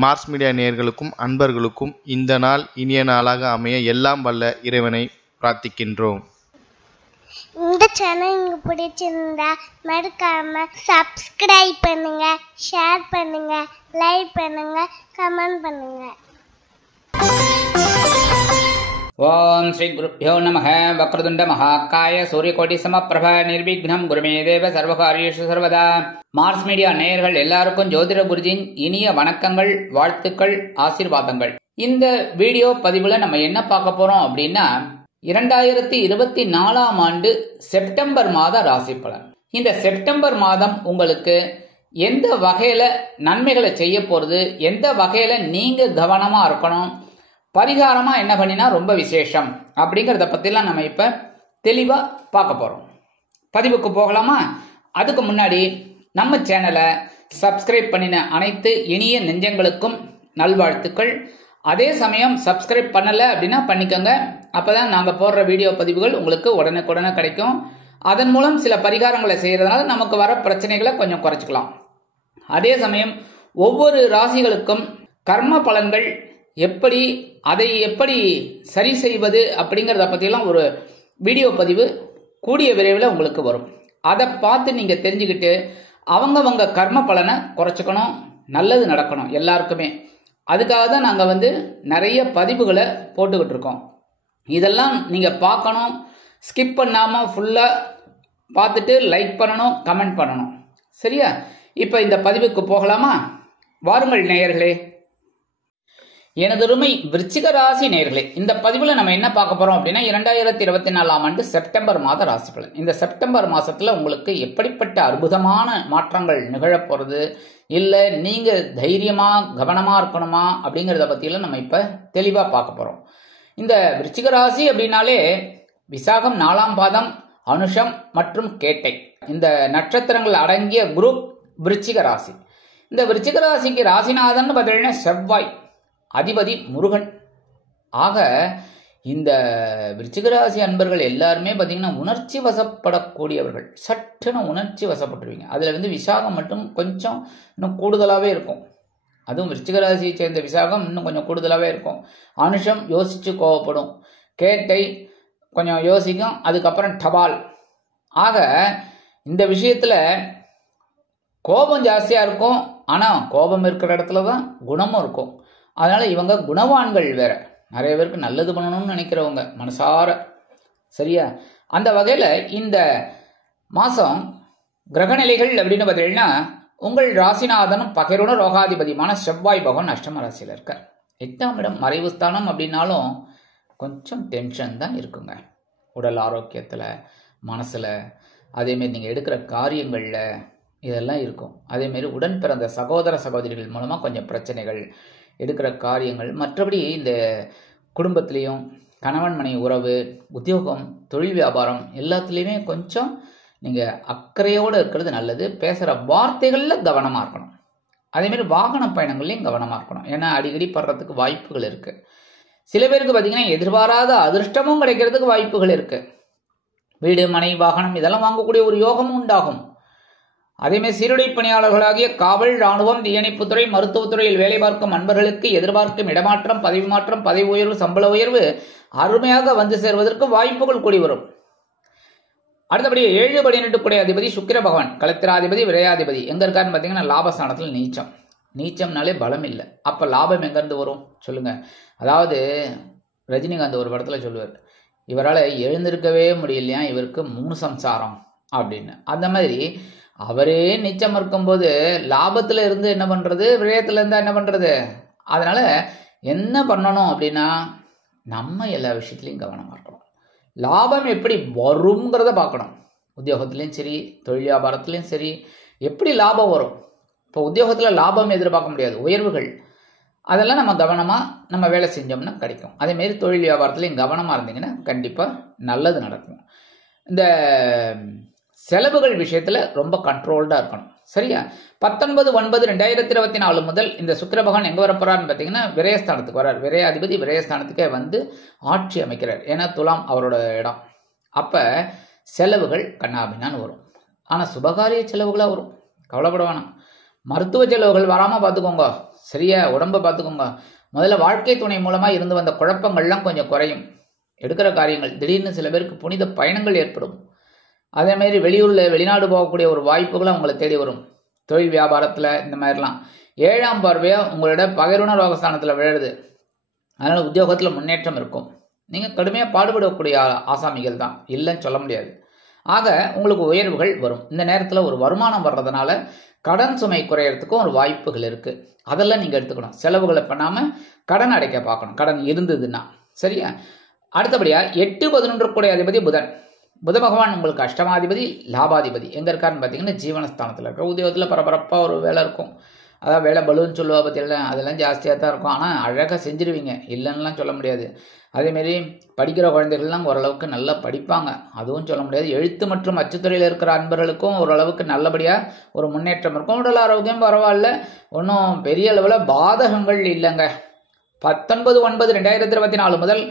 Mars media நேயர்களுக்கும் அன்பர்களுக்கும் இந்த நாள் இனிய நாளாக அமைய எல்லாம் வல்ல இறைவனை பிரார்த்திக்கின்றோம். இந்த சேனல் உங்களுக்கு பிடிச்சிருந்தா மறக்காம சப்ஸ்கிரைப் பண்ணுங்க, ஷேர் பண்ணுங்க, லைக் பண்ணுங்க, கமெண்ட் பண்ணுங்க. ஓம் ஸ்ரீ குருப்யோ நமः. வக்ரதுண்ட மகாகாய சூரியகோட்டி சமப்பிரப நிர்விக்னம் குருமே தேவ சர்வகாரியேஷு சர்வதா. மார்ஸ் மீடியா நேயர்கள் எல்லாருக்கும் ஜோதிட குருஜியின் இனிய வணக்கங்கள், வாழ்த்துக்கள், ஆசீர்வாதங்கள். இந்த வீடியோ பதிவுல நம்ம என்ன பார்க்க போறோம் அப்படின்னா 2024 ஆண்டு செப்டம்பர் மாத ராசி பலன். இந்த செப்டம்பர் மாதம் உங்களுக்கு எந்த வகையில நன்மைகளை செய்ய போறது, எந்த வகையில நீங்க கவனமா இருக்கணும், பரிகாரமா என்ன பண்ணினா ரொம்ப விசேஷம் அப்படிங்கறத பத்திலாம் நம்ம இப்ப தெளிவா பார்க்க போறோம். பதிவுக்கு போகலாமா? அதுக்கு முன்னாடி நம்ம சேனலை சப்ஸ்கிரைப் பண்ணின அனைத்து இனிய நெஞ்சங்களுக்கும் நல்வாழ்த்துக்கள். அதே சமயம் சப்ஸ்கிரைப் பண்ணல அப்படின்னா பண்ணிக்கோங்க. அப்பதான் நாங்க போடுற வீடியோ பதிவுகள் உங்களுக்கு உடனுக்குடனே கிடைக்கும். அதன் மூலம் சில பரிகாரங்களை செய்யறதுனால நமக்கு வர பிரச்சனைகளை கொஞ்சம் குறைச்சிக்கலாம். அதே சமயம் ஒவ்வொரு ராசிகளுக்கும் கர்ம பலன்கள் எப்படி, அதை எப்படி சரி செய்வது அப்படிங்கறத பத்தியெல்லாம் ஒரு வீடியோ பதிவு கூடிய விரைவில் உங்களுக்கு வரும். அதை பார்த்து நீங்க தெரிஞ்சுக்கிட்டு அவங்கவங்க கர்ம பலனை குறைச்சிக்கணும், நல்லது நடக்கணும் எல்லாருக்குமே. அதுக்காக தான் நாங்க நிறைய பதிவுகளை போட்டுக்கிட்டு இருக்கோம். இதெல்லாம் நீங்க பார்க்கணும், ஸ்கிப் பண்ணாம ஃபுல்லா பார்த்துட்டு லைக் பண்ணணும், கமெண்ட் பண்ணணும். சரியா? இப்ப இந்த பதிவுக்கு போகலாமா? வாருங்கள் நேயர்களே. எனதுரிமை விருச்சிக ராசி நேயர்களே, இந்த பதிவுல நம்ம என்ன பார்க்க போறோம் அப்படின்னா 2024 ஆண்டு செப்டம்பர் மாத ராசி பலன். இந்த செப்டம்பர் மாசத்துல உங்களுக்கு எப்படிப்பட்ட அற்புதமான மாற்றங்கள் நிகழப் போறது, இல்ல நீங்க தைரியமா கவனமா இருக்கணுமா அப்படிங்கறத பத்தியெல்லாம் நம்ம இப்ப தெளிவா பார்க்க போறோம். இந்த விருச்சிக ராசி அப்படின்னாலே விசாகம் 4ஆம் பாதம், அனுஷம் மற்றும் கேட்டை இந்த நட்சத்திரங்கள் அடங்கிய குரூப் விருச்சிக ராசி. இந்த விருச்சிக ராசிக்கு ராசிநாதன் பார்த்தீங்கன்னா செவ்வாய், அதிபதி முருகன். ஆக இந்த விருச்சிகராசி அன்பர்கள் எல்லாருமே பார்த்தீங்கன்னா உணர்ச்சி வசப்படக்கூடியவர்கள். சட்டுன்னு உணர்ச்சி வசப்பட்டுருவீங்க. அதுல விசாகம் மட்டும் கொஞ்சம் இன்னும் கூடுதலாகவே இருக்கும். அதுவும் விருச்சிகராசியை சேர்ந்த விசாகம் இன்னும் கொஞ்சம் கூடுதலாகவே இருக்கும். அனுஷம் யோசிச்சு கோவப்படும், கேட்டை கொஞ்சம் யோசிக்கும், அதுக்கப்புறம் டபால். ஆக இந்த விஷயத்துல கோபம் ஜாஸ்தியா இருக்கும். ஆனா கோபம் இருக்கிற இடத்துல தான் குணமும் இருக்கும். அதனால இவங்க குணவான்கள் வேற. நிறைய பேருக்கு நல்லது பண்ணணும்னு நினைக்கிறவங்க மனசார. சரியா? அந்த வகையில இந்த மாசம் கிரகநிலைகள் அப்படின்னு பார்த்தீங்கன்னா உங்கள் ராசிநாதனும் பகைரோட ரோகாதிபதியான செவ்வாய் பகவான் அஷ்டம ராசியில இருக்கார். 8ஆம் இடம் மறைவு ஸ்தானம் அப்படின்னாலும் கொஞ்சம் டென்ஷன் தான் இருக்குங்க. உடல் ஆரோக்கியத்துல, மனசுல, அதேமாரி நீங்க எடுக்கிற காரியங்கள்ல இதெல்லாம் இருக்கும். அதேமாரி உடன் பிறந்த சகோதர சகோதரிகள் மூலமா கொஞ்சம் பிரச்சனைகள், எடுக்கிற காரியங்கள், மற்றபடி இந்த குடும்பத்திலையும் கணவன் மனைவி உறவு, உத்தியோகம், தொழில் வியாபாரம் எல்லாத்துலேயுமே கொஞ்சம் நீங்கள் அக்கறையோடு இருக்கிறது நல்லது. பேசுகிற வார்த்தைகளில் கவனமாக இருக்கணும். அதேமாரி வாகன பயணங்கள்லையும் கவனமாக இருக்கணும். ஏன்னா அடிக்கடி படுறதுக்கு வாய்ப்புகள் இருக்குது. சில பேருக்கு பார்த்தீங்கன்னா எதிர்பாராத அதிர்ஷ்டமும் கிடைக்கிறதுக்கு வாய்ப்புகள் இருக்குது. வீடு, மனை, வாகனம் இதெல்லாம் வாங்கக்கூடிய ஒரு யோகமும் உண்டாகும். அதேமாதிரி சீருடை பணியாளர்களாகிய காவல், ராணுவம், தீயணைப்புத்துறை, மருத்துவத்துறையில் வேலை பார்க்கும் அன்பர்களுக்கு எதிர்பார்க்கும் இடமாற்றம், பதவி மாற்றம், பதவி உயர்வு, சம்பள உயர்வு அருமையாக வந்து சேர்வதற்கு வாய்ப்புகள் கூடி வரும். அடுத்தபடி 7, 12 குடை அதிபதி சுக்கிர பகவான், கலத்திராதிபதி, விரையாதிபதி எங்க இருக்காருன்னு பார்த்தீங்கன்னா லாபஸ்தானத்தில் நீச்சம். நீச்சம்னாலே பலம் இல்லை. அப்ப லாபம் எங்கிருந்து வரும் சொல்லுங்க? அதாவது ரஜினிகாந்த் ஒரு படத்துல சொல்லுவார், இவரால் எழுந்திருக்கவே முடியலையா, இவருக்கு 3 சம்சாரம் அப்படின்னு. அந்த மாதிரி அவரே நிச்சயம் இருக்கும்போது லாபத்துல இருந்து என்ன பண்றது, விரயத்துல இருந்தா என்ன பண்றது? அதனால என்ன பண்ணணும் அப்படின்னா நம்ம எல்லா விஷயத்திலையும் கவனமா இருக்கணும். லாபம் எப்படி வருங்கிறத பார்க்கணும். உத்தியோகத்திலையும் சரி, தொழில் வியாபாரத்திலையும் சரி, எப்படி லாபம் வரும்? இப்போ உத்தியோகத்துல லாபம் எதிர்பார்க்க முடியாது, உயர்வுகள் அதெல்லாம் நம்ம கவனமா நம்ம வேலை செஞ்சோம்னா கிடைக்கும். அதே மாதிரி தொழில் வியாபாரத்திலையும் கவனமா இருந்தீங்கன்னா கண்டிப்பா நல்லது நடக்கும். இந்த செலவுகள் விஷயத்துல ரொம்ப கண்ட்ரோல்டா இருக்கணும். சரியா? 19/9/2024 முதல் இந்த சுக்கிர பகவான் எங்க வர போறான்னு பாத்தீங்கன்னா விரயஸ்தானத்துக்கு வர்றார். விரயாதிபதி விரயஸ்தானத்துக்கே வந்து ஆட்சி அமைக்கிறார். ஏன்னா துலாம் அவரோட இடம். அப்ப செலவுகள் கண்ணாபின்னான்னு வரும். ஆனா சுபகாரிய செலவுகளா வரும், கவலைப்பட வேணாம். மருத்துவ செலவுகள் வராம பார்த்துக்கோங்க. சரியா உடம்பை பார்த்துக்கோங்க. முதல்ல வாழ்க்கை துணை மூலமா இருந்து வந்த குழப்பங்கள்லாம் கொஞ்சம் குறையும். எடுக்கிற காரியங்கள் திடீர்னு சில பேருக்கு புனித பயணங்கள் ஏற்படும். அதே மாதிரி வெளிநாடு போகக்கூடிய ஒரு வாய்ப்புகளும் உங்களை தேடி வரும். தொழில் வியாபாரத்தில் இந்த மாதிரிலாம் 7ஆம் பார்வையாக உங்களோட பகைருண ரோகஸ்தானத்தில் விழுது. அதனால் உத்தியோகத்தில் முன்னேற்றம் இருக்கும். நீங்கள் கடுமையாக பாடுபடக்கூடிய ஆசாமிகள் தான், இல்லைன்னு சொல்ல முடியாது. ஆக உங்களுக்கு உயர்வுகள் வரும். இந்த நேரத்தில் ஒரு வருமானம் வர்றதுனால கடன் சுமை குறையறதுக்கும் ஒரு வாய்ப்புகள் இருக்குது. அதெல்லாம் நீங்கள் எடுத்துக்கணும். செலவுகளை பண்ணாமல் கடன் அடைக்க பார்க்கணும், கடன் இருந்ததுன்னா. சரியா? அடுத்தபடியாக 8-11 கூடிய அதிபதி புதன். புத பகவான் உங்களுக்கு அஷ்டமாதிபதி, லாபாதிபதி. எங்கே இருக்காருன்னு பார்த்தீங்கன்னா ஜீவனஸ்தானத்தில் இருக்க. உத்தியோகத்தில் பரபரப்பாக ஒரு வேலை இருக்கும். அதாவது வேலை பலுன்னு சொல்லுவா பற்றியில்ல, அதெல்லாம் ஜாஸ்தியாக தான் இருக்கும். ஆனால் அழகாக செஞ்சுருவீங்க, இல்லைன்னுலாம் சொல்ல முடியாது. அதேமாரி படிக்கிற குழந்தைகள்லாம் ஓரளவுக்கு நல்லா படிப்பாங்க, அதுவும் சொல்ல முடியாது. எழுத்து மற்றும் அச்சுத்துறையில் இருக்கிற அன்பர்களுக்கும் ஓரளவுக்கு நல்லபடியாக ஒரு முன்னேற்றம் இருக்கும். உடல் ஆரோக்கியம் பரவாயில்ல, ஒன்றும் பெரிய அளவில் பாதகங்கள் இல்லைங்க. 19/9/2024 முதல்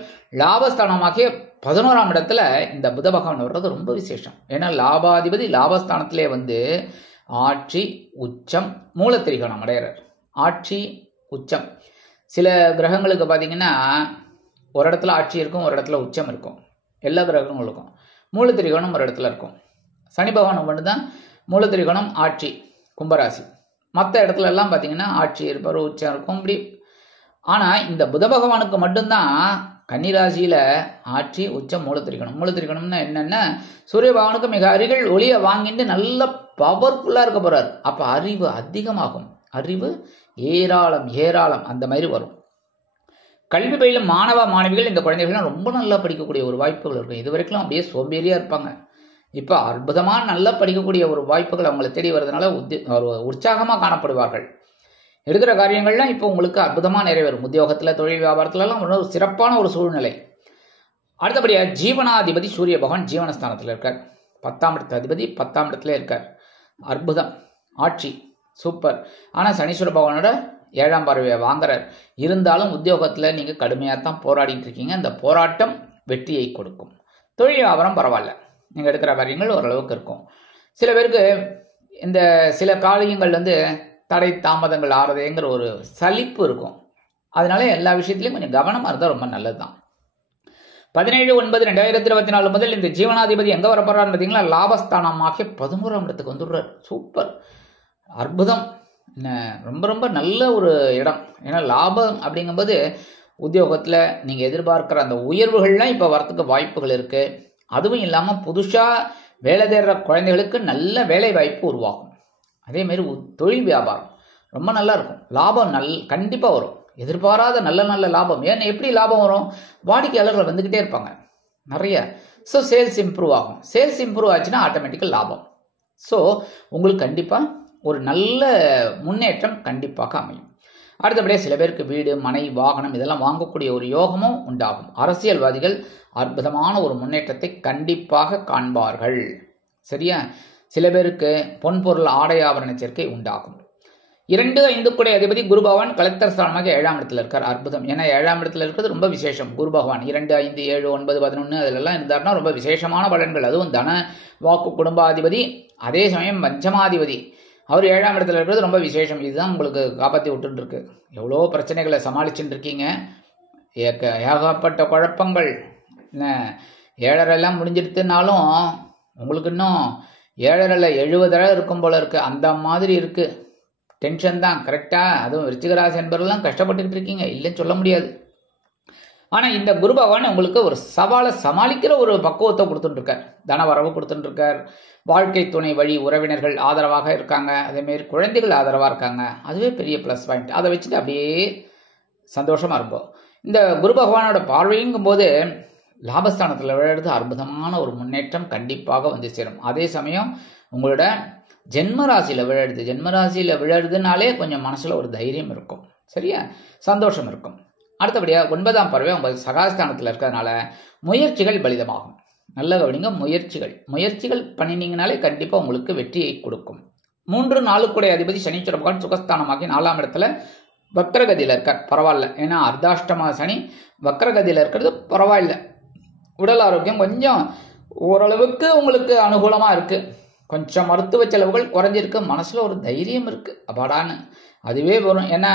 லாபஸ்தானமாகிய 11ஆம் இடத்துல இந்த புத பகவான் வர்றது ரொம்ப விசேஷம். ஏன்னா லாபாதிபதி லாபஸ்தானத்திலே வந்து ஆட்சி உச்சம் மூலத்திரிகோணம் அடைகிறார். ஆட்சி உச்சம். சில கிரகங்களுக்கு பார்த்தீங்கன்னா ஒரு இடத்துல ஆட்சி இருக்கும், ஒரு இடத்துல உச்சம் இருக்கும். எல்லா கிரகங்களுக்கும் மூலத்திரிகோணம் ஒரு இடத்துல இருக்கும். சனி பகவான் மட்டும் தான் மூலத்திரிகோணம் ஆட்சி கும்பராசி. மற்ற இடத்துல எல்லாம் பார்த்தீங்கன்னா ஆட்சி இருப்பார், உச்சம் இருக்கும் இப்படி. ஆனால் இந்த புத பகவானுக்கு மட்டும்தான் கன்னிராசியில் ஆட்சி உச்சம் மூலத்திரிகோணம். மூலத்திரிகோணம்னா என்னென்னா சூரிய பகவானுக்கு மிக அருகில் ஒளியை வாங்கிட்டு நல்ல பவர்ஃபுல்லாக இருக்க போகிறார். அப்போ அறிவு அதிகமாகும், அறிவு ஏராளம் ஏராளம் அந்த மாதிரி வரும். கல்வி பயிலும் மாணவ மாணவிகள் இந்த குழந்தைகள்லாம் ரொம்ப நல்லா படிக்கக்கூடிய ஒரு வாய்ப்புகள் இருக்கும். இது வரைக்கும் அப்படியே சோம்பேறியாக இருப்பாங்க. இப்போ அற்புதமாக நல்லா படிக்கக்கூடிய ஒரு வாய்ப்புகள் அவங்களை தேடி வர்றதுனால உற்சாகமாக காணப்படுவார்கள். எடுக்கிற காரியங்கள்லாம் இப்போ உங்களுக்கு அற்புதமாக நிறைவேறும். உத்தியோகத்தில் தொழில் வியாபாரத்துலலாம் ஒரு சிறப்பான ஒரு சூழ்நிலை. அடுத்தபடியாக ஜீவனாதிபதி சூரிய பகவான் ஜீவனஸ்தானத்தில் இருக்கார். 10ஆம் இடத்து அதிபதி 10ஆம் இடத்துல இருக்கார். அற்புதம், ஆட்சி சூப்பர். ஆனால் சனீஸ்வர பகவானோட 7ஆம் பார்வையை வாங்குறார். இருந்தாலும் உத்தியோகத்தில் நீங்கள் கடுமையாக தான் போராடிட்டு இருக்கீங்க. அந்த போராட்டம் வெற்றியை கொடுக்கும். தொழில் வியாபாரம் பரவாயில்ல, நீங்கள் எடுக்கிற காரியங்கள் ஓரளவுக்கு இருக்கும். சில பேருக்கு இந்த சில காரியங்கள் வந்து தடை தாமதங்கள் ஆறதேங்கிற ஒரு சலிப்பு இருக்கும். அதனால எல்லா விஷயத்திலையும் கொஞ்சம் கவனமாக இருந்தால் ரொம்ப நல்லது தான். 17/9/2024 முதல் இந்த ஜீவனாதிபதி எங்கே வரப்போறான்னு பார்த்தீங்களா லாபஸ்தானமாகிய 11ஆம் இடத்துக்கு வந்துடுறார். சூப்பர், அற்புதம். என்ன ரொம்ப ரொம்ப நல்ல ஒரு இடம். ஏன்னா லாபம் அப்படிங்கும்போது உத்தியோகத்தில் நீங்கள் எதிர்பார்க்குற அந்த உயர்வுகள்லாம் இப்போ வரத்துக்கு வாய்ப்புகள் இருக்குது. அதுவும் இல்லாமல் புதுசாக வேலை தேடுற குழந்தைகளுக்கு நல்ல வேலை வாய்ப்பு உருவாகும். அதேமாரி தொழில் வியாபாரம் ரொம்ப நல்லா இருக்கும். லாபம் கண்டிப்பாக வரும். எதிர்பாராத நல்ல நல்ல லாபம். ஏன்னா எப்படி லாபம் வரும்? வாடிக்கையாளர்கள் வந்துக்கிட்டே இருப்பாங்க நிறைய. ஸோ சேல்ஸ் இம்ப்ரூவ் ஆகும். சேல்ஸ் இம்ப்ரூவ் ஆச்சுன்னா ஆட்டோமேட்டிக்கல் லாபம். ஸோ உங்களுக்கு கண்டிப்பாக ஒரு நல்ல முன்னேற்றம் கண்டிப்பாக அமையும். அடுத்தபடியாக சில பேருக்கு வீடு மனை வாகனம் இதெல்லாம் வாங்கக்கூடிய ஒரு யோகமும் உண்டாகும். அரசியல்வாதிகள் அற்புதமான ஒரு முன்னேற்றத்தை கண்டிப்பாக காண்பார்கள். சரியா? சில பேருக்கு பொன்பொருள் ஆடை ஆபரண சேர்க்கை உண்டாகும். 2-5 கூடிய அதிபதி குரு பகவான் கலெக்டர் ஸ்தானமாக 7ஆம் இடத்துல இருக்கார். அற்புதம். ஏன்னா 7ஆம் இடத்துல இருக்கிறது ரொம்ப விசேஷம். குரு பகவான் 2, 5, 7, 9, 11 அதிலெல்லாம் இருந்தார்னா ரொம்ப விசேஷமான பலன்கள். அதுவும் தன வாக்கு குடும்பாதிபதி, அதே சமயம் பஞ்சமாதிபதி. அவர் 7ஆம் இடத்துல இருக்கிறது ரொம்ப விசேஷம். இதுதான் உங்களுக்கு காப்பாற்றி விட்டுட்டு இருக்கு. எவ்வளோ பிரச்சனைகளை சமாளிச்சுட்டு இருக்கீங்க. ஏகப்பட்ட குழப்பங்கள். என்ன 7.5 முடிஞ்சிடுத்துனாலும் உங்களுக்கு இன்னும் 7.5 70 இருக்கும் போல இருக்கு. அந்த மாதிரி இருக்கு. டென்ஷன் தான் கரெக்டாக. அதுவும் விருச்சிகராசி என்பவர்கள்லாம் கஷ்டப்பட்டுக்கிட்டு இருக்கீங்க, இல்லைன்னு சொல்ல முடியாது. ஆனால் இந்த குரு பகவான் உங்களுக்கு ஒரு சவாலை சமாளிக்கிற ஒரு பக்குவத்தை கொடுத்துட்டுருக்கார். தன வரவு கொடுத்துட்டுருக்கார். வாழ்க்கை துணை வழி உறவினர்கள் ஆதரவாக இருக்காங்க. அதேமாரி குழந்தைகள் ஆதரவாக இருக்காங்க. அதுவே பெரிய ப்ளஸ் பாயிண்ட். அதை வச்சுட்டு அப்படியே சந்தோஷமாக இருக்கும். இந்த குரு பகவானோட பார்வைங்கும் போது லாபஸ்தானத்தில் விழுறது அற்புதமான ஒரு முன்னேற்றம் கண்டிப்பாக வந்து சேரும். அதே சமயம் உங்களோட ஜென்மராசியில் விழுறது. ஜென்மராசியில் விழுறதுனாலே கொஞ்சம் மனசில் ஒரு தைரியம் இருக்கும். சரியா? சந்தோஷம் இருக்கும். அடுத்தபடியாக 9ஆம் பார்வை உங்களுக்கு சகாஸ்தானத்தில் இருக்கிறதுனால முயற்சிகள் பலிதமாகும். நல்ல கவனிங்க, முயற்சிகள் பண்ணினீங்கனாலே கண்டிப்பாக உங்களுக்கு வெற்றியை கொடுக்கும். 3-4 கூடிய அதிபதி சனீஸ்வர பகவான் சுகஸ்தானமாகி 4ஆம் இடத்துல வக்ரகதியில் இருக்கார். பரவாயில்ல. ஏன்னா அர்த்தாஷ்டம சனி வக்ரகதியில் இருக்கிறது பரவாயில்ல. உடல் ஆரோக்கியம் கொஞ்சம் ஓரளவுக்கு உங்களுக்கு அனுகூலமாக இருக்குது. கொஞ்சம் மருத்துவ செலவுகள் குறைஞ்சிருக்கு, மனசுல ஒரு தைரியம் இருக்கு, அப்பாடான்னு அதுவே வரும். ஏன்னா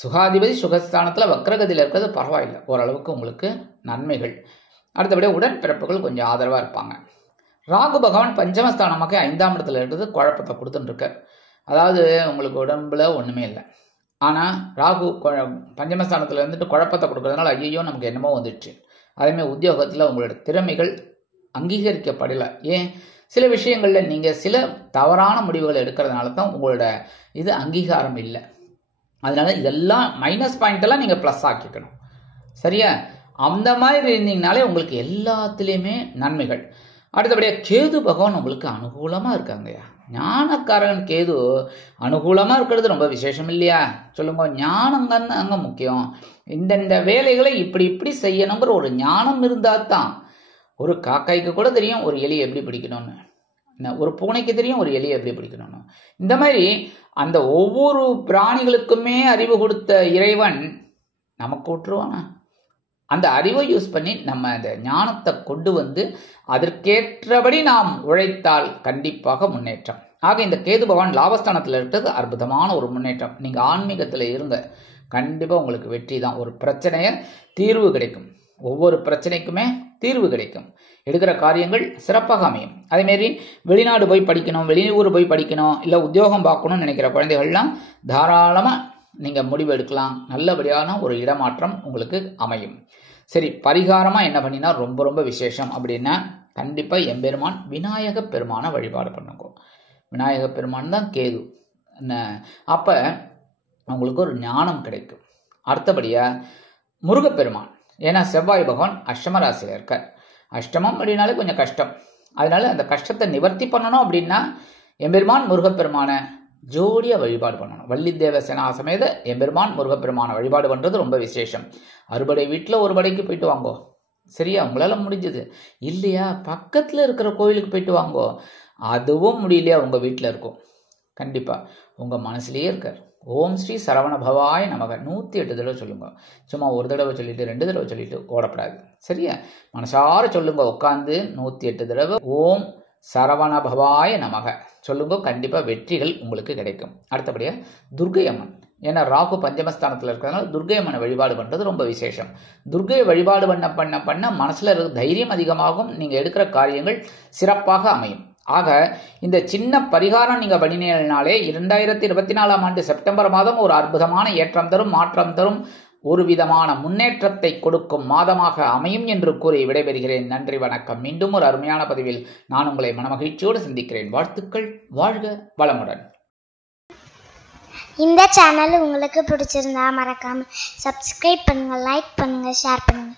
சுகாதிபதி சுகஸ்தானத்துல வக்ரகதியில் இருக்கிறது பரவாயில்லை, ஓரளவுக்கு உங்களுக்கு நன்மைகள். அடுத்தபடியாக உடன்பிறப்புகள் கொஞ்சம் ஆதரவா இருப்பாங்க. ராகு பகவான் பஞ்சமஸ்தானமாக 5ஆம் இடத்துல இருக்கிறது குழப்பத்தை கொடுத்துட்டு இருக்கார். அதாவது உங்களுக்கு உடம்புல ஒண்ணுமே இல்லை, ஆனா ராகு பஞ்சமஸ்தானத்துல இருந்துட்டு குழப்பத்தை கொடுக்கறதுனால ஐயோ நமக்கு என்னமோ வந்துடுச்சு. அதேமாதிரி உத்தியோகத்துல உங்களோட திறமைகள் அங்கீகரிக்கப்படலை. ஏன் சில விஷயங்கள்ல நீங்க சில தவறான முடிவுகள் எடுக்கிறதுனால தான் உங்களோட இது அங்கீகாரம் இல்லை. அதனால இதெல்லாம் மைனஸ் பாயிண்ட் எல்லாம் நீங்க பிளஸ் ஆக்கிக்கணும். சரியா? அந்த மாதிரி இருந்தீங்கனாலே உங்களுக்கு எல்லாத்துலேயுமே நன்மைகள். அடுத்தபடியாக கேது பகவான் உங்களுக்கு அனுகூலமா இருக்காங்கய்யா. ஞானக்காரகன் கேது அனுகூலமா இருக்கிறது ரொம்ப விசேஷம் இல்லையா? சொல்லுங்க. ஞானங்கன்னு அங்க முக்கியம். இந்த வேலைகளை இப்படி இப்படி செய்யணுங்கிற ஒரு ஞானம் இருந்தா தான். ஒரு காக்காய்க்கு கூட தெரியும் ஒரு எலியை எப்படி பிடிக்கணும்னு, ஒரு பூனைக்கு தெரியும் ஒரு எலியை எப்படி பிடிக்கணும்னு. இந்த மாதிரி அந்த ஒவ்வொரு பிராணிகளுக்குமே அறிவு கொடுத்த இறைவன் நமக்கு விட்டுருவானா? அந்த அறிவை யூஸ் பண்ணி நம்ம அந்த ஞானத்தை கொண்டு வந்து அதற்கேற்றபடி நாம் உழைத்தால் கண்டிப்பாக முன்னேற்றம். ஆக இந்த கேது பகவான் லாபஸ்தானத்தில் இருக்கிறது அற்புதமான ஒரு முன்னேற்றம். நீங்க ஆன்மீகத்தில் இருங்க, கண்டிப்பா உங்களுக்கு வெற்றி தான். ஒரு பிரச்சனைய தீர்வு கிடைக்கும், ஒவ்வொரு பிரச்சனைக்குமே தீர்வு கிடைக்கும், எடுக்கிற காரியங்கள் சிறப்பாக அமையும். அதேமாரி வெளிநாடு போய் படிக்கணும், வெளியூர் போய் படிக்கணும், இல்லை உத்தியோகம் பார்க்கணும்னு நினைக்கிற குழந்தைகள்லாம் தாராளமாக நீங்கள் முடிவு எடுக்கலாம். நல்லபடியான ஒரு இடமாற்றம் உங்களுக்கு அமையும். சரி, பரிகாரமாக என்ன பண்ணினா ரொம்ப ரொம்ப விசேஷம் அப்படின்னா கண்டிப்பாக எம்பெருமான் விநாயக பெருமானை வழிபாடு பண்ணுங்க. விநாயக பெருமான் தான் கேது. அப்போ உங்களுக்கு ஒரு ஞானம் கிடைக்கும். அடுத்தபடியாக முருகப்பெருமான், ஏன்னா செவ்வாய் பகவான் அஷ்டம ராசியில் இருக்கார். அஷ்டமம் அப்படின்னாலே கொஞ்சம் கஷ்டம். அதனால அந்த கஷ்டத்தை நிவர்த்தி பண்ணணும் அப்படின்னா எம்பெருமான் முருகப்பெருமான ஜோடியா வழிபாடு பண்ணணும். வள்ளி தேவசேனா சமேத எம்பெருமான் முருகப்பெருமான வழிபாடு பண்றது ரொம்ப விசேஷம். அறுபடை வீட்டில் ஒரு படைக்கு போயிட்டு வாங்கோ. சரியா? உங்களால முடிஞ்சது இல்லையா பக்கத்துல இருக்கிற கோயிலுக்கு போயிட்டு வாங்கோ. அதுவும் முடியலையா உங்க வீட்டில் இருக்கும், கண்டிப்பா உங்க மனசுலயே இருக்கார். ஓம் ஸ்ரீ சரவண பவாய நமக 108 தடவை சொல்லுங்க. சும்மா ஒரு தடவை சொல்லிட்டு 2 தடவை சொல்லிட்டு ஓடப்படாது. சரியா? மனசார சொல்லுங்க, உட்காந்து 108 தடவை ஓம் சரவண பவாய நமக சொல்லுங்க. கண்டிப்பா வெற்றிகள் உங்களுக்கு கிடைக்கும். அடுத்தபடியா துர்க்கை அம்மன், ஏன்னா ராகு பஞ்சமஸ்தானத்தில் இருக்கிறதுனால துர்க்கை அம்மனை வழிபாடு பண்றது ரொம்ப விசேஷம். துர்க்கையை வழிபாடு பண்ண மனசுல தைரியம் அதிகமாகும், நீங்க எடுக்கிற காரியங்கள் சிறப்பாக அமையும். ஆக இந்த சின்ன பரிகாரம் நீங்க பண்ணினாலே 2024ஆம் ஆண்டு செப்டம்பர் மாதம் ஒரு அற்புதமான ஏற்றம் தரும், மாற்றம் தரும், ஒரு விதமான முன்னேற்றத்தை கொடுக்கும் மாதமாக அமையும் என்று கூறி விடைபெறுகிறேன். நன்றி, வணக்கம். மீண்டும் ஒரு அருமையான பதிவில் நான் உங்களை மனமகிழ்ச்சியோடு சந்திக்கிறேன். வாழ்த்துக்கள். வாழ்க வளமுடன். இந்த சேனல் உங்களுக்கு பிடிச்சிருந்தா மறக்காம சப்ஸ்கிரைப் பண்ணுங்க, லைக் பண்ணுங்க, ஷேர் பண்ணுங்க.